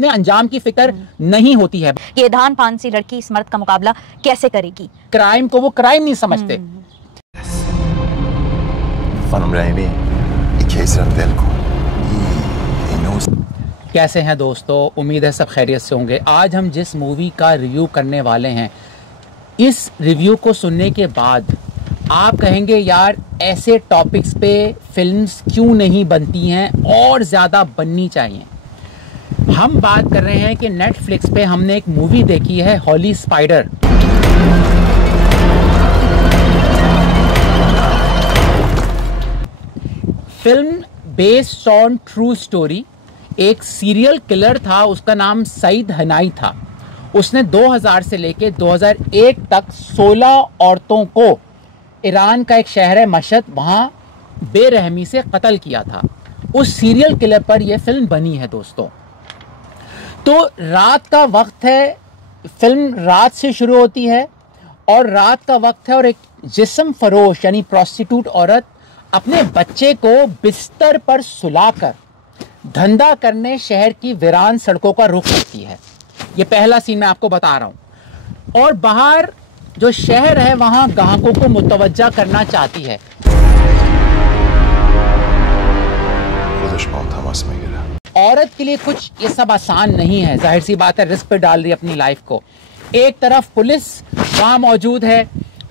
अपने अंजाम की फिक्र नहीं होती है। ये धान पान सी लड़की इस मर्द का मुकाबला कैसे करेगी? क्राइम को वो क्राइम नहीं समझते। कैसे हैं दोस्तों, उम्मीद है सब खैरियत से होंगे। आज हम जिस मूवी का रिव्यू करने वाले हैं, इस रिव्यू को सुनने के बाद आप कहेंगे यार ऐसे टॉपिक्स पे फिल्म्स क्यों नहीं बनती हैं और ज़्यादा बननी चाहिए। हम बात कर रहे हैं कि नेटफ्लिक्स पे हमने एक मूवी देखी है, holy spider. Film based on true story. एक सीरियल किलर था, उसका नाम सईद हनाई था। उसने 2000 से लेकर 2001 तक 16 औरतों को ईरान का एक शहर है मशहद, वहाँ बेरहमी से कत्ल किया था। उस सीरियल किलर पर यह फिल्म बनी है दोस्तों। तो रात का वक्त है, फिल्म रात से शुरू होती है और रात का वक्त है और एक जिस्म फरोश यानी प्रोस्टिट्यूट औरत अपने बच्चे को बिस्तर पर सुलाकर धंधा करने शहर की वीरान सड़कों का रुख करती है। ये पहला सीन मैं आपको बता रहा हूं। और बाहर जो शहर है वहां ग्राहकों को मुतवज्जा करना चाहती है। औरत के लिए कुछ ये सब आसान नहीं है, जाहिर सी बात है, रिस्क पे डाल रही है अपनी लाइफ को। एक तरफ पुलिस वहां मौजूद है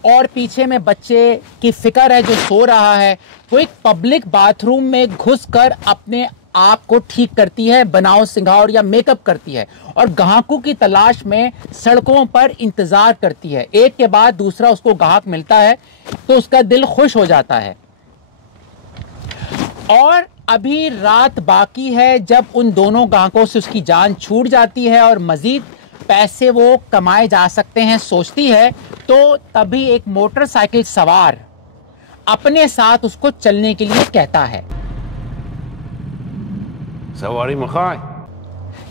और पीछे में बच्चे की फिक्र है जो सो रहा है। वो एक पब्लिक बाथरूम में घुसकर अपने आप को ठीक करती है, बनाव सिंगार या मेकअप करती है और ग्राहकों की तलाश में सड़कों पर इंतजार करती है। एक के बाद दूसरा उसको ग्राहक मिलता है तो उसका दिल खुश हो जाता है। और अभी रात बाकी है जब उन दोनों ग्राहकों से उसकी जान छूट जाती है और मजीद पैसे वो कमाए जा सकते हैं सोचती है, तो तभी एक मोटरसाइकिल सवार अपने साथ उसको चलने के लिए कहता है। सवारी मखाई।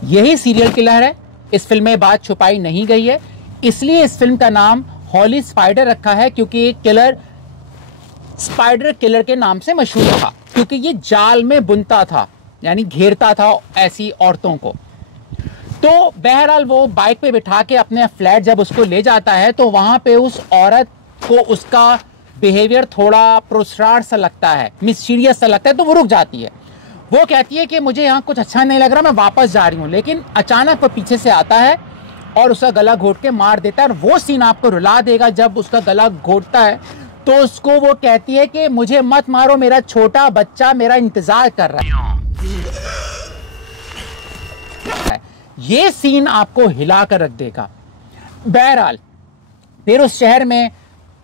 यही सीरियल किलर है। इस फिल्म में बात छुपाई नहीं गई है, इसलिए इस फिल्म का नाम हॉली स्पाइडर रखा है, क्योंकि ये किलर स्पाइडर किलर के नाम से मशहूर था, क्योंकि ये जाल में बुनता था यानी घेरता था ऐसी औरतों को। तो बहरहाल वो बाइक पे बिठा के अपने फ्लैट जब उसको ले जाता है तो वहां पे उस औरत को उसका बिहेवियर थोड़ा प्रोस्ट्रार सा लगता है, मिस्टीरियस सा लगता है, तो वो रुक जाती है। वो कहती है कि मुझे यहाँ कुछ अच्छा नहीं लग रहा, मैं वापस जा रही हूँ। लेकिन अचानक वो पीछे से आता है और उसका गला घोट के मार देता है। और वो सीन आपको रुला देगा, जब उसका गला घोटता है तो उसको वो कहती है कि मुझे मत मारो, मेरा छोटा बच्चा मेरा इंतजार कर रहा है। ये सीन आपको हिला कर रख देगा। बहरहाल फिर उस शहर में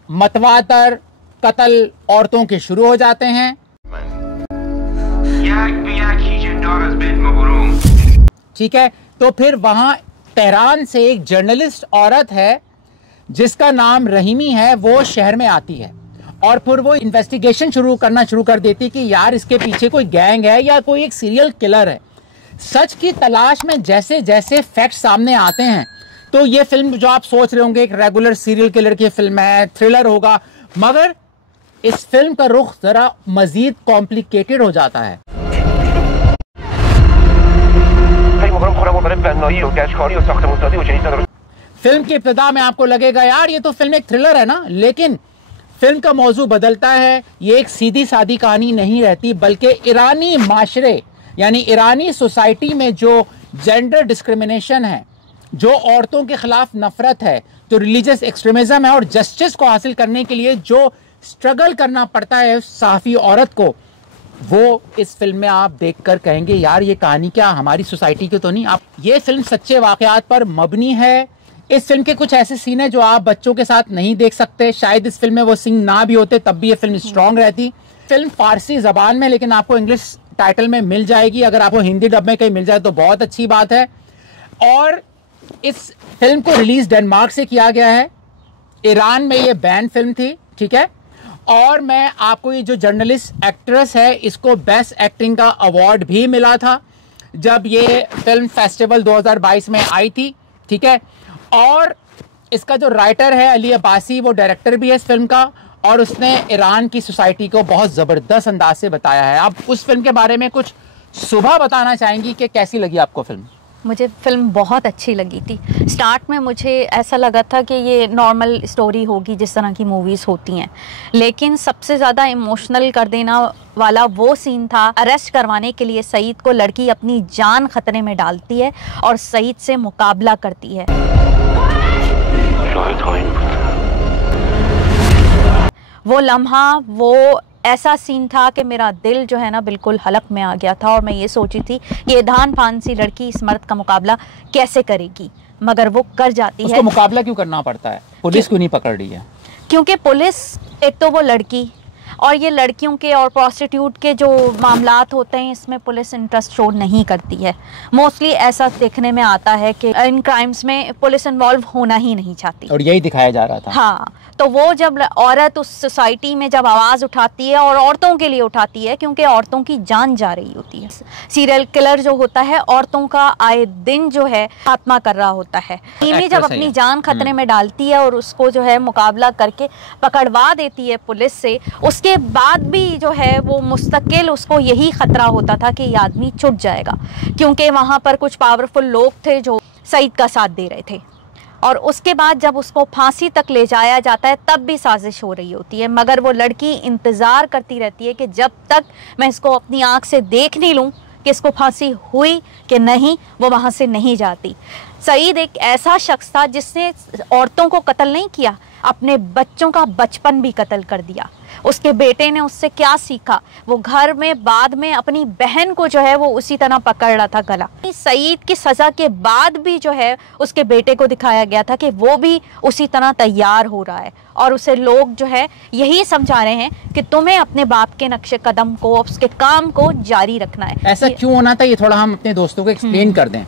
मतवातर कत्ल औरतों के शुरू हो जाते हैं। ठीक है, तो फिर वहां तेहरान से एक जर्नलिस्ट औरत है जिसका नाम रहीमी है, वो शहर में आती है और फिर वो इन्वेस्टिगेशन शुरू कर देती कि यार इसके पीछे कोई गैंग है या कोई एक सीरियल किलर है। सच की तलाश में जैसे जैसे फैक्ट सामने आते हैं, तो ये फिल्म जो आप सोच रहे होंगे एक रेगुलर सीरियल किलर की फिल्म है, थ्रिलर होगा, मगर इस फिल्म का रुख जरा मजीद कॉम्प्लिकेटेड हो जाता है। फिल्म की इब्तिदा में आपको लगेगा यार ये तो फिल्म एक थ्रिलर है ना, लेकिन फिल्म का मौजू बदलता है। ये एक सीधी सादी कहानी नहीं रहती, बल्कि ईरानी माशरे यानी ईरानी सोसाइटी में जो जेंडर डिस्क्रिमिनेशन है, जो औरतों के खिलाफ नफरत है, जो रिलीजियस एक्सट्रीमिज्म है और जस्टिस को हासिल करने के लिए जो स्ट्रगल करना पड़ता है साफी औरत को, वो इस फिल्म में आप देखकर कहेंगे यार ये कहानी क्या हमारी सोसाइटी की तो नहीं। आप ये फिल्म सच्चे वाकयात पर मबनी है। इस फिल्म के कुछ ऐसे सीन है जो आप बच्चों के साथ नहीं देख सकते। शायद इस फिल्म में वो सीन ना भी होते तब भी ये फिल्म स्ट्रांग रहती। फिल्म फारसी जबान में, लेकिन आपको इंग्लिश टाइटल में मिल जाएगी। अगर आपको हिंदी डब में कहीं मिल जाए तो बहुत अच्छी बात है। और इस फिल्म को रिलीज डेनमार्क से किया गया है। ईरान में ये बैन फिल्म थी, ठीक है। और मैं आपको ये जो जर्नलिस्ट एक्ट्रेस है, इसको बेस्ट एक्टिंग का अवार्ड भी मिला था जब ये फिल्म फेस्टिवल 2022 में आई थी, ठीक है। और इसका जो राइटर है अली अब्बासी, वो डायरेक्टर भी है इस फिल्म का, और उसने ईरान की सोसाइटी को बहुत ज़बरदस्त अंदाज से बताया है। आप उस फिल्म के बारे में कुछ सुबह बताना चाहेंगी कि कैसी लगी आपको फिल्म? मुझे फिल्म बहुत अच्छी लगी थी। स्टार्ट में मुझे ऐसा लगा था कि ये नॉर्मल स्टोरी होगी जिस तरह की मूवीज़ होती हैं, लेकिन सबसे ज़्यादा इमोशनल कर देना वाला वो सीन था। अरेस्ट करवाने के लिए सईद को लड़की अपनी जान खतरे में डालती है और सईद से मुकाबला करती है। वो लम्हा, वो ऐसा सीन था कि मेरा दिल जो है ना बिल्कुल हलक में आ गया था, और मैं ये सोची थी ये धान फान सी लड़की इस मर्द का मुकाबला कैसे करेगी, मगर वो कर जाती है। उसको मुकाबला क्यों करना पड़ता है? पुलिस क्यों नहीं पकड़ रही है? क्योंकि पुलिस, एक तो वो लड़की, और ये लड़कियों के और प्रोस्टिट्यूट के जो मामलात होते हैं इसमें पुलिस इंटरेस्ट शो नहीं करती है। मोस्टली ऐसा देखने में आता है कि इन क्राइम्स में पुलिस इन्वॉल्व होना ही नहीं चाहती, और यही दिखाया जा रहा था। हाँ, तो वो जब औरत उस सोसाइटी में जब आवाज़ उठाती है, और औरतों के लिए उठाती है क्योंकि औरतों की जान जा रही होती है। सीरियल किलर जो होता है औरतों का आए दिन जो है आत्मा कर रहा होता है। टीमी जब अपनी जान खतरे में डालती है और उसको जो है मुकाबला करके पकड़वा देती है पुलिस से, उसके बाद भी जो है वो मुस्तकिल उसको यही खतरा होता था कि ये आदमी छुट जाएगा, क्योंकि वहाँ पर कुछ पावरफुल लोग थे जो सईद का साथ दे रहे थे। और उसके बाद जब उसको फांसी तक ले जाया जाता है तब भी साजिश हो रही होती है, मगर वो लड़की इंतज़ार करती रहती है कि जब तक मैं इसको अपनी आँख से देख नहीं लूँ कि इसको फांसी हुई कि नहीं, वो वहाँ से नहीं जाती। सईद एक ऐसा शख्स था जिसने औरतों को कत्ल नहीं किया, अपने बच्चों का बचपन भी कत्ल कर दिया। उसके बेटे ने उससे क्या सीखा, वो घर में बाद में अपनी बहन को जो है वो उसी तरह पकड़ रहा था गला। सईद की सज़ा के बाद भी जो है उसके बेटे को दिखाया गया था कि वो भी उसी तरह तैयार हो रहा है, और उसे लोग जो है यही समझा रहे हैं कि तुम्हें अपने बाप के नक्शे कदम को, उसके काम को जारी रखना है। ऐसा क्यों होना था, ये थोड़ा हम अपने दोस्तों को एक्सप्लेन कर दें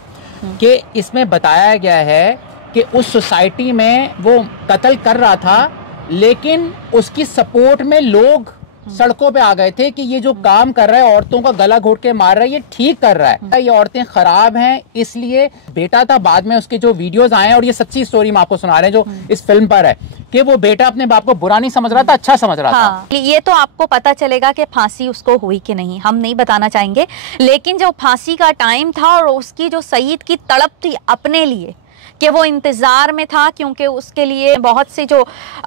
कि इसमें बताया गया है कि उस सोसाइटी में वो कत्ल कर रहा था, लेकिन उसकी सपोर्ट में लोग सड़कों पे आ गए थे कि ये जो काम कर रहा है, औरतों का गला घोट के मार रहा है, ये ठीक कर रहा है, ये औरतें खराब हैं। इसलिए बेटा था, बाद में उसके जो वीडियोस आए हैं, और ये सच्ची स्टोरी हम आपको सुना रहे हैं जो इस फिल्म पर है, कि वो बेटा अपने बाप को बुरा नहीं समझ रहा था, अच्छा समझ रहा था। ये तो आपको पता चलेगा कि फांसी उसको हुई कि नहीं, हम नहीं बताना चाहेंगे, लेकिन जो फांसी का टाइम था और उसकी जो सईद की तड़प थी अपने लिए, कि वो इंतज़ार में था, क्योंकि उसके लिए बहुत से जो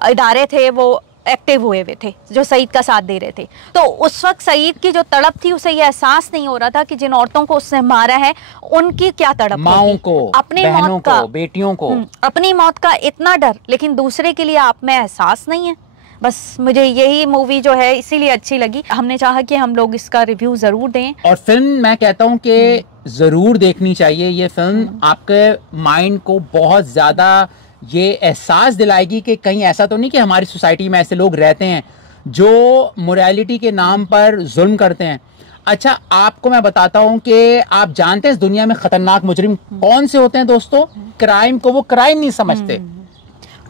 इदारे थे वो एक्टिव हुए थे जो सईद का साथ दे रहे थे। तो उस वक्त सईद की जो तड़प थी उसे ये एहसास नहीं हो रहा था कि जिन औरतों को उसने मारा है उनकी क्या तड़प, माओं को, अपनी मौत का, बेटियों को, अपनी मौत का इतना डर, लेकिन दूसरे के लिए आप में एहसास नहीं है। बस मुझे यही मूवी जो है इसीलिए अच्छी लगी, हमने चाहा कि हम लोग इसका रिव्यू जरूर दें। और फिल्म मैं कहता हूँ कि जरूर देखनी चाहिए। ये फिल्म आपके माइंड को बहुत ज्यादा ये एहसास दिलाएगी कि कहीं ऐसा तो नहीं कि हमारी सोसाइटी में ऐसे लोग रहते हैं जो मोरालिटी के नाम पर जुल्म करते हैं। अच्छा, आपको मैं बताता हूं कि आप जानते हैं इस दुनिया में खतरनाक मुजरिम कौन से होते हैं दोस्तों? क्राइम को वो क्राइम नहीं समझते,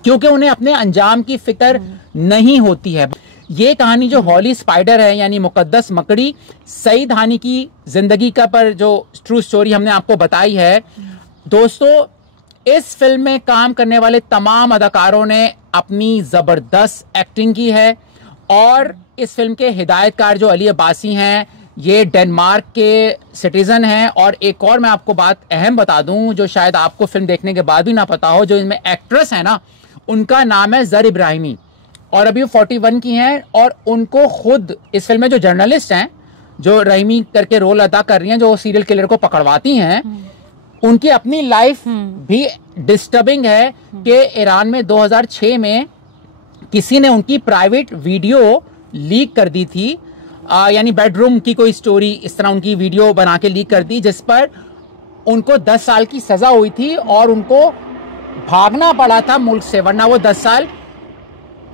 क्योंकि उन्हें अपने अंजाम की फिक्र नहीं होती है। ये कहानी जो हॉली स्पाइडर है, यानी मुकद्दस मकड़ी, सईद हानी की जिंदगी का पर जो ट्रू स्टोरी हमने आपको बताई है दोस्तों, इस फिल्म में काम करने वाले तमाम अदाकारों ने अपनी जबरदस्त एक्टिंग की है। और इस फिल्म के हिदायतकार जो अली अब्बासी हैं, ये डेनमार्क के सिटीजन हैं। और एक और मैं आपको बात अहम बता दूं जो शायद आपको फिल्म देखने के बाद भी ना पता हो, जो इनमें एक्ट्रेस है ना, उनका नाम है ज़र इब्राहिमी, और अभी वो 41 की हैं। और उनको खुद इस फिल्म में जो जर्नलिस्ट हैं, जो रहीमी करके रोल अदा कर रही हैं, जो सीरियल किलर को पकड़वाती हैं, उनकी अपनी लाइफ भी डिस्टर्बिंग है कि ईरान में 2006 में किसी ने उनकी प्राइवेट वीडियो लीक कर दी थी, यानी बेडरूम की कोई स्टोरी, इस तरह उनकी वीडियो बना के लीक कर दी, जिस पर उनको 10 साल की सजा हुई थी और उनको भागना पड़ा था मुल्क से, वरना वो 10 साल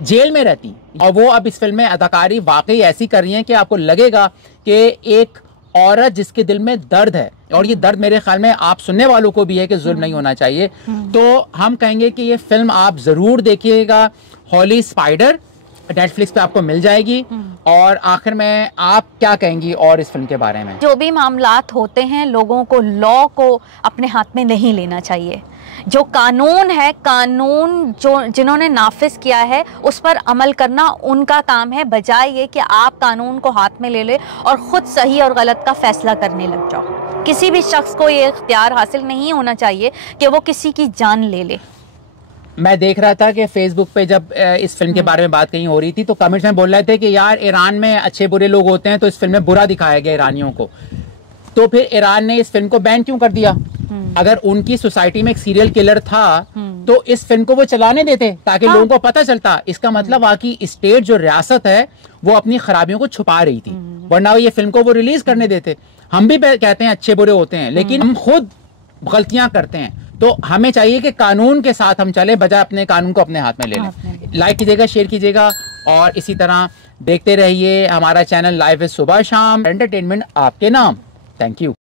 जेल में रहती। और वो अब इस फिल्म में अदाकारी वाकई ऐसी कर रही हैं कि आपको लगेगा कि एक औरत जिसके दिल में दर्द है, और ये दर्द मेरे ख्याल में आप सुनने वालों को भी है कि जुल्म नहीं होना चाहिए। तो हम कहेंगे कि ये फिल्म आप जरूर देखिएगा। हॉली स्पाइडर नेटफ्लिक्स पे आपको मिल जाएगी। और आखिर में आप क्या कहेंगी और इस फिल्म के बारे में? जो भी मामलात होते हैं, लोगों को लॉ को अपने हाथ में नहीं लेना चाहिए। जो कानून है, कानून जो जिन्होंने नाफिज किया है उस पर अमल करना उनका काम है, बजाय ये कि आप कानून को हाथ में ले ले और ख़ुद सही और गलत का फैसला करने लग जाओ। किसी भी शख्स को ये इख्तियार हासिल नहीं होना चाहिए कि वो किसी की जान ले ले। मैं देख रहा था कि फेसबुक पे जब इस फिल्म के बारे में बात कहीं हो रही थी तो कमेंट्स में बोल रहे थे कि यार ईरान में अच्छे बुरे लोग होते हैं तो इस फिल्म में बुरा दिखाया गया ईरानियों को, तो फिर ईरान ने इस फिल्म को बैन क्यों कर दिया? अगर उनकी सोसाइटी में एक सीरियल किलर था तो इस फिल्म को वो चलाने देते ताकि लोगों को पता चलता। इसका मतलब वाकई स्टेट जो रियासत है वो अपनी खराबियों को छुपा रही थी, वरना ये फिल्म को वो रिलीज करने देते। हम भी कहते हैं अच्छे बुरे होते हैं, लेकिन हम खुद गलतियां करते हैं, तो हमें चाहिए कि कानून के साथ हम चले बजाय अपने कानून को अपने हाथ में ले लें। लाइक कीजिएगा, शेयर कीजिएगा और इसी तरह देखते रहिए हमारा चैनल लाइफ इज सुबह शाम, एंटरटेनमेंट आपके नाम। Thank you.